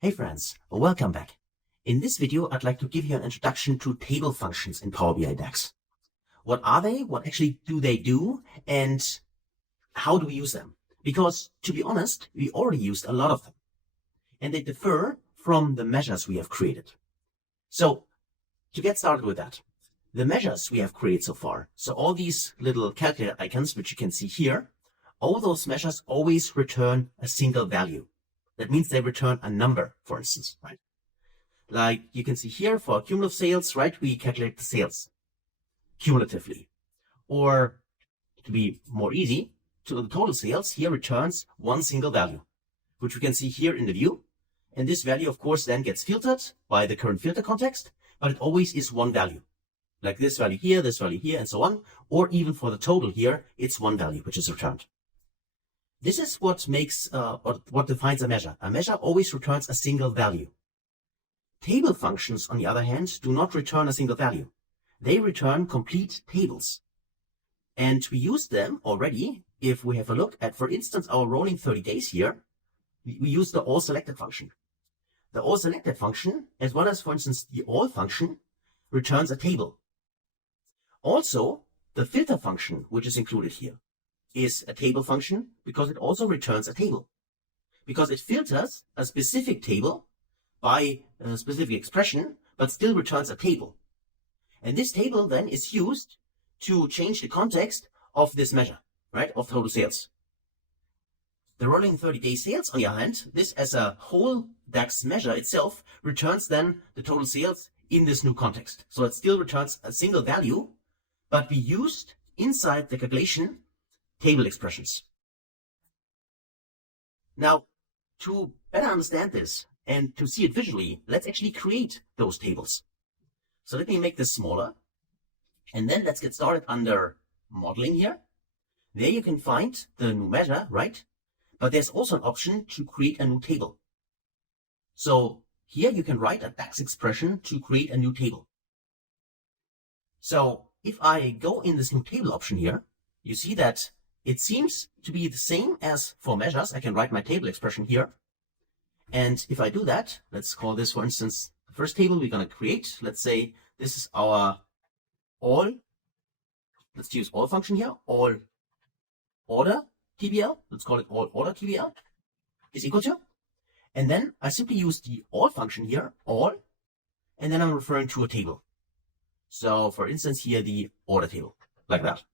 Hey friends, welcome back. In this video, I'd like to give you an introduction to table functions in Power BI DAX. What are they? What actually do they do? And how do we use them? Because to be honest, we already used a lot of them. And they differ from the measures we have created. So to get started with that, the measures we have created so far, so all these little calculator icons, which you can see here, all those measures always return a single value. That means they return a number, for instance, right? Like you can see here for cumulative sales, right? We calculate the sales cumulatively. Or to be more easy, to the total sales here returns one single value, which we can see here in the view. And this value, of course, then gets filtered by the current filter context, but it always is one value. Like this value here, and so on. Or even for the total here, it's one value, which is returned. This is what makes, what defines a measure. A measure always returns a single value. Table functions, on the other hand, do not return a single value. They return complete tables. And we use them already. If we have a look at, for instance, our rolling 30 days here, we use the all selected function. The all selected function, as well as, for instance, the all function, returns a table. Also, the filter function, which is included here, is a table function because it also returns a table. Because it filters a specific table by a specific expression, but still returns a table. And this table then is used to change the context of this measure, right, of total sales. The rolling 30-day sales, on the other hand, this as a whole DAX measure itself returns then the total sales in this new context. So it still returns a single value, but we used inside the calculation table expressions. Now, to better understand this and to see it visually, let's actually create those tables. So let me make this smaller. And then let's get started under modeling here. There you can find the new measure, right? But there's also an option to create a new table. So here you can write a DAX expression to create a new table. So if I go in this new table option here, you see that it seems to be the same as for measures. I can write my table expression here. And if I do that, let's call this, for instance, the first table we're going to create. Let's say this is our all. Let's use all function here. All order TBL. Let's call it all order TBL is equal to. And then I simply use the all function here, all, and then I'm referring to a table. So for instance, here the order table, like that.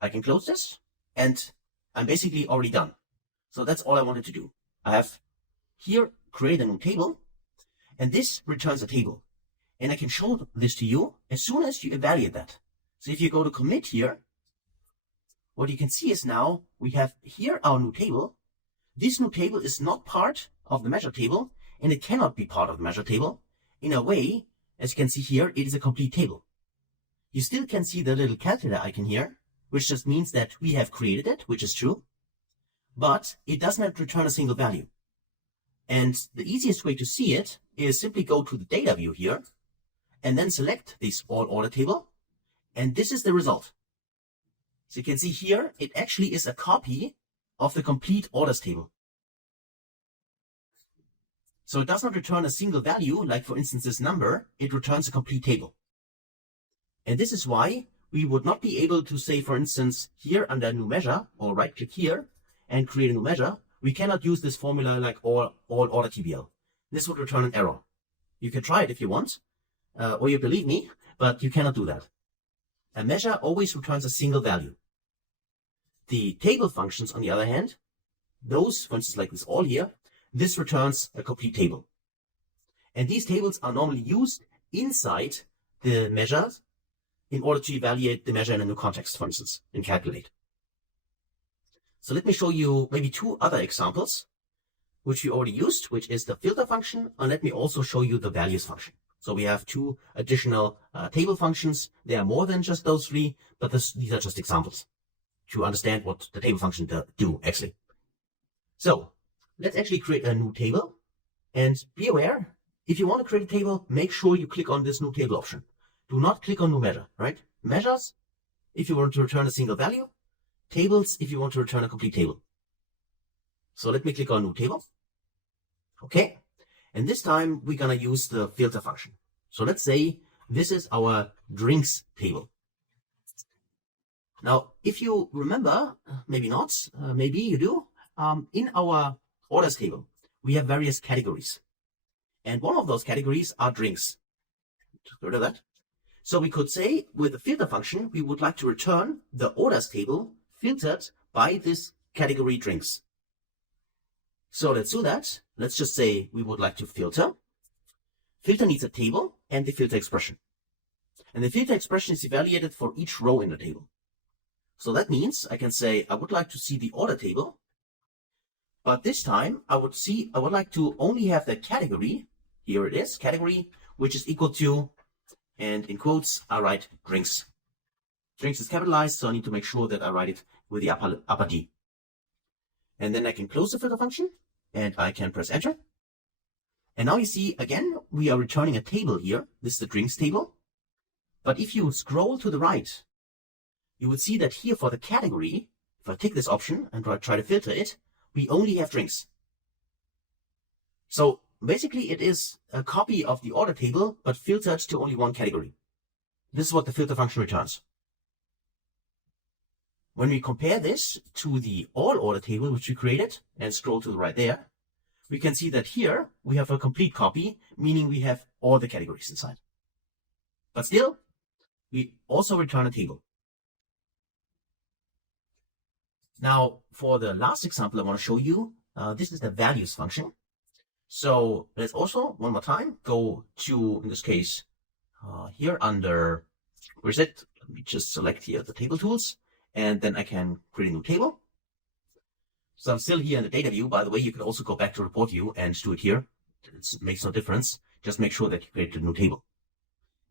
I can close this and I'm basically already done. So that's all I wanted to do. I have here create a new table and this returns a table. And I can show this to you as soon as you evaluate that. So if you go to commit here, what you can see is now we have here our new table. This new table is not part of the measure table and it cannot be part of the measure table. In a way, as you can see here, it is a complete table. You still can see the little calculator icon here, which just means that we have created it, which is true, but it does not return a single value. And the easiest way to see it is simply go to the data view here and then select this all order table. And this is the result. So you can see here, it actually is a copy of the complete orders table. So it does not return a single value, like for instance this number, it returns a complete table. And this is why we would not be able to say, for instance, here under new measure, or right click here and create a new measure. We cannot use this formula like all order TBL. This would return an error. You can try it if you want, or you believe me, but you cannot do that. A measure always returns a single value. The table functions, on the other hand, those, for instance, like this all here, this returns a complete table. And these tables are normally used inside the measures in order to evaluate the measure in a new context, for instance, in Calculate. So let me show you maybe two other examples, which we already used, which is the filter function, and let me also show you the values function. So we have two additional table functions. There are more than just those three, but these are just examples to understand what the table function do actually. So let's actually create a new table, and be aware, if you want to create a table, make sure you click on this new table option. Do not click on new measure, right? Measures, if you want to return a single value. Tables, if you want to return a complete table. So let me click on new table. Okay, And this time we're going to use the filter function. So let's say this is our drinks table. Now, if you remember, maybe not, maybe you do, in our orders table, we have various categories. And one of those categories are drinks. Just get rid of that. So we could say with the filter function, we would like to return the orders table filtered by this category drinks. So let's do that. Let's just say we would like to filter. Filter needs a table and the filter expression. And the filter expression is evaluated for each row in the table. So that means I can say I would like to see the order table, but this time I would like to only have the category. Here it is, category, which is equal to, and in quotes, I write drinks. Drinks is capitalized, so I need to make sure that I write it with the upper D. And then I can close the filter function, and I can press enter. And now you see, again, we are returning a table here. This is the drinks table. But if you scroll to the right, you would see that here for the category, if I take this option and try to filter it, we only have drinks. So basically it is a copy of the order table, but filtered to only one category. This is what the filter function returns. When we compare this to the all order table, which we created, and scroll to the right there, we can see that here we have a complete copy, meaning we have all the categories inside. But still, we also return a table. Now, for the last example I want to show you, this is the values function. So let's also, one more time, go to, in this case, here under, where is it? Let me just select here the table tools, and then I can create a new table. So I'm still here in the data view. By the way, you can also go back to report view and do it here. It makes no difference. Just make sure that you create a new table.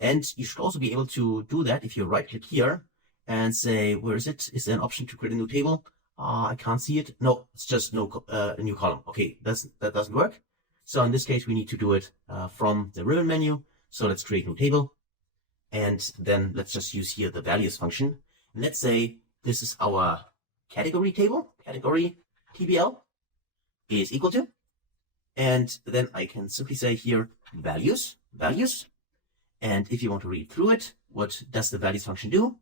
And you should also be able to do that if you right click here and say, where is it? Is there an option to create a new table? I can't see it. No, it's just a new column. Okay, that doesn't work. So in this case, we need to do it from the ribbon menu. So let's create a new table. And then let's just use here the values function. And let's say this is our category table. Category TBL is equal to. And then I can simply say here values. And if you want to read through it, what does the values function do?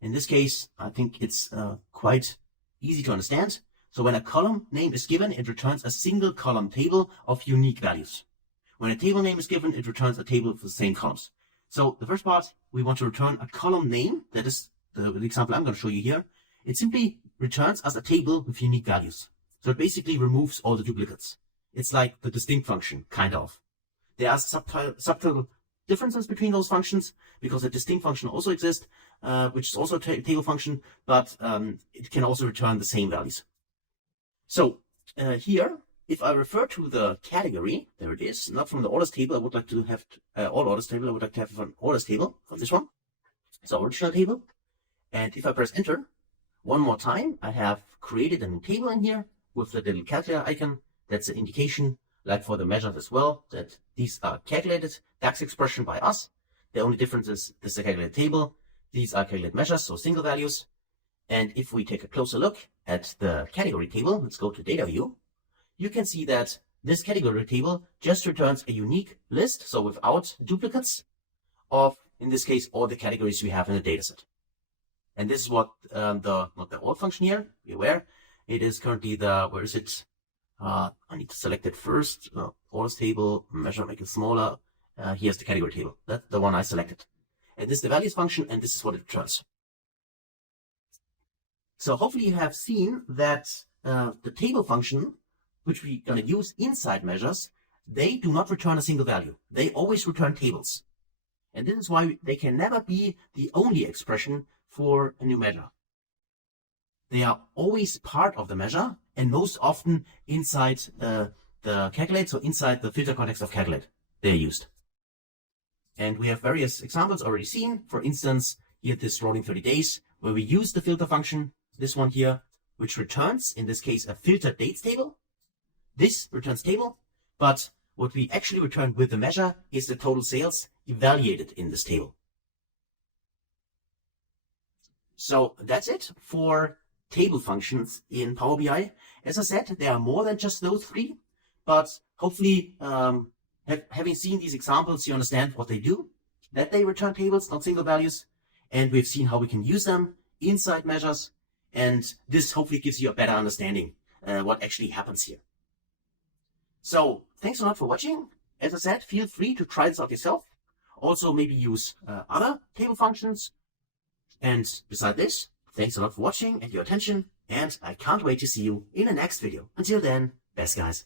In this case, I think it's quite easy to understand. So when a column name is given, it returns a single column table of unique values. When a table name is given, it returns a table of the same columns. So the first part, we want to return a column name. That is the example I'm going to show you here. It simply returns as a table with unique values. So it basically removes all the duplicates. It's like the distinct function, kind of. There are subtle differences between those functions because the distinct function also exists, which is also a table function, but it can also return the same values. So here, if I refer to the category, there it is, not from the orders table, I would like to have all orders table. I would like to have an orders table from this one. It's the original table. And if I press enter one more time, I have created a new table in here with the little calculator icon. That's an indication, like for the measures as well, that these are calculated DAX expression by us. The only difference is this is a calculated table. These are calculated measures, so single values. And if we take a closer look at the category table, let's go to data view. You can see that this category table just returns a unique list, so without duplicates of, in this case, all the categories we have in the dataset. And this is what not the all function here, be aware. It is currently the, where is it? I need to select it first. Orders table, measure, make it smaller. Here's the category table. That's the one I selected. And this is the values function, and this is what it returns. So hopefully you have seen that the table function, which we're going to use inside measures, they do not return a single value. They always return tables. And this is why they can never be the only expression for a new measure. They are always part of the measure, and most often inside the calculate, so inside the filter context of calculate, they're used. And we have various examples already seen. For instance, here this rolling 30 days, where we use the filter function, this one here, which returns, in this case, a filtered dates table. This returns table, but what we actually return with the measure is the total sales evaluated in this table. So that's it for table functions in Power BI. As I said, there are more than just those three, but hopefully Having seen these examples, you understand what they do, that they return tables, not single values, and we've seen how we can use them inside measures, and this hopefully gives you a better understanding what actually happens here. So thanks a lot for watching. As I said, feel free to try this out yourself. Also maybe use other table functions. And beside this, thanks a lot for watching and your attention, and I can't wait to see you in the next video. Until then, best guys.